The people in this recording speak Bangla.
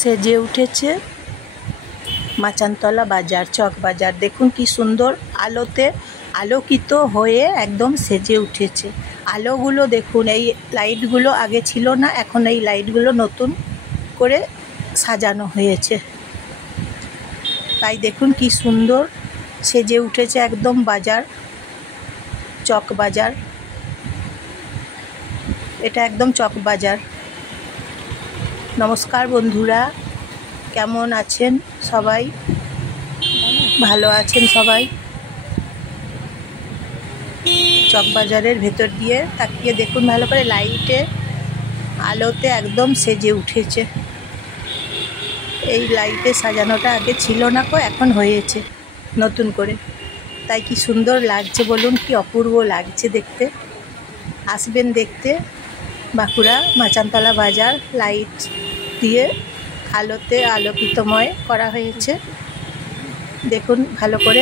সেজে উঠেছে মাচানতলা বাজার, চক বাজার। দেখুন কি সুন্দর আলোতে আলোকিত হয়ে একদম সেজে উঠেছে। আলোগুলো দেখুন, এই লাইটগুলো আগে ছিল না, এখন এই লাইটগুলো নতুন করে সাজানো হয়েছে। তাই দেখুন কি সুন্দর সেজে উঠেছে একদম বাজার, চক বাজার। এটা একদম চক বাজার। নমস্কার বন্ধুরা, কেমন আছেন সবাই? ভালো আছেন সবাই? চক বাজারের ভেতর দিয়ে তাকিয়ে দেখুন ভালো করে, লাইটে আলোতে একদম সেজে উঠেছে। এই লাইটে সাজানোটা আগে ছিল না কো, এখন হয়েছে নতুন করে। তাই কি সুন্দর লাগছে বলুন, কি অপূর্ব লাগছে দেখতে। আসবেন দেখতে বাঁকুড়া মাচানতলা বাজার। লাইট দিয়ে আলোতে আলোকিতময় করা হয়েছে, দেখুন ভালো করে।